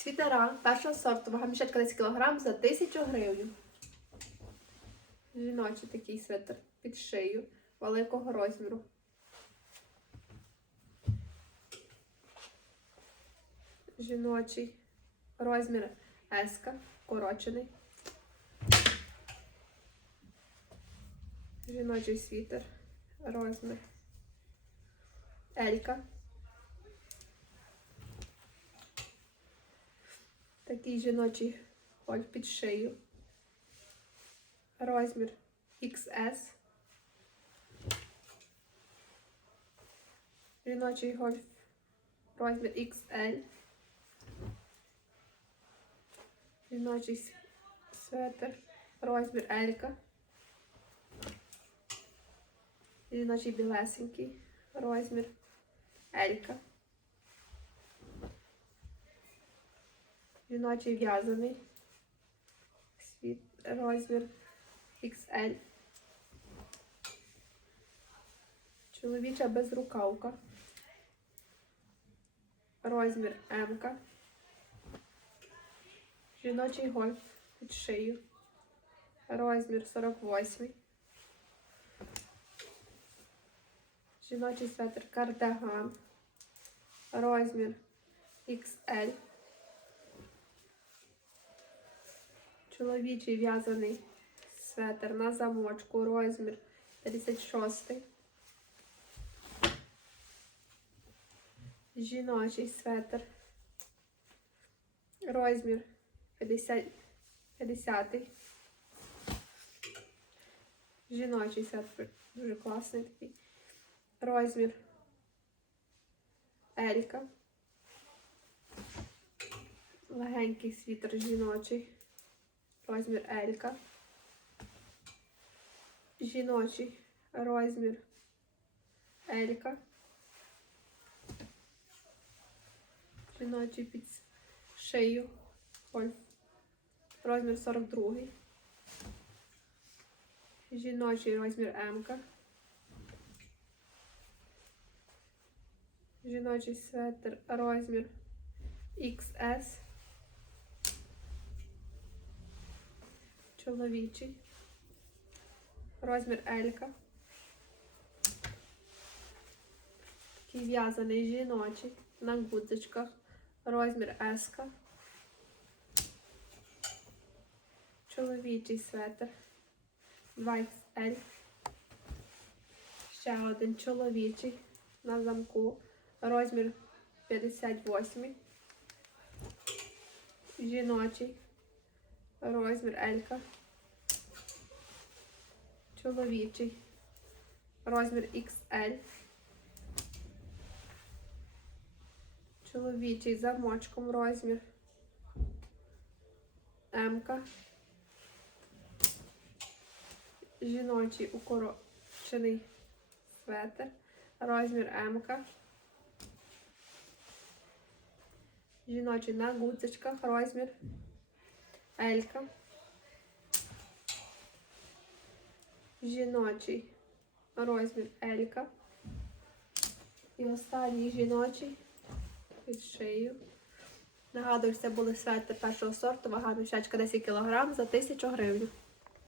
Світера першого сорту, вага мішечка 10 кг за 1000 гривень. Жіночий такий свитер під шию великого розміру. Жіночий розмір S, корочений. Жіночий світер. Розмір. Елька. Такий жіночий гольф під шию. Розмір XS. Жіночий гольф. Розмір XL. Жіночий светр. Розмір Елька. Жіночий білесенький. Розмір Елька. Жіночий в'язаний. Розмір XL. Чоловіча безрукавка. Розмір М. Жіночий гольф під шию. Розмір 48. Жіночий светр кардиган. Розмір XL. Чоловічий в'язаний светр на замочку. Розмір 56. Жіночий светр. Розмір 50. 50. Жіночий светр. Дуже класний такий. Розмір Елька. Легенький світер жіночий. Розмір Елька. Жіночий розмір Елька. Жіночий під шию. Гольф. Розмір 42. Жіночий розмір М. Жіночий светр розмір XS. Чоловічий. Розмір Елька. Такий в'язаний жіночий на гудзичках. Розмір S. Чоловічий светр. 2XL. Ще один чоловічий на замку. Розмір 58. Жіночий. Розмір Елька. Чоловічий. Розмір XL. Чоловічий замочком розмір. М. Жіночий укорочений светр. Розмір М. Жіночий на гудзичках розмір Елька. Жіночий розмір Елька. І останній жіночий під шию. Нагадую, це були свети першого сорту, вага мішечка 10 кг за 1000 гривень.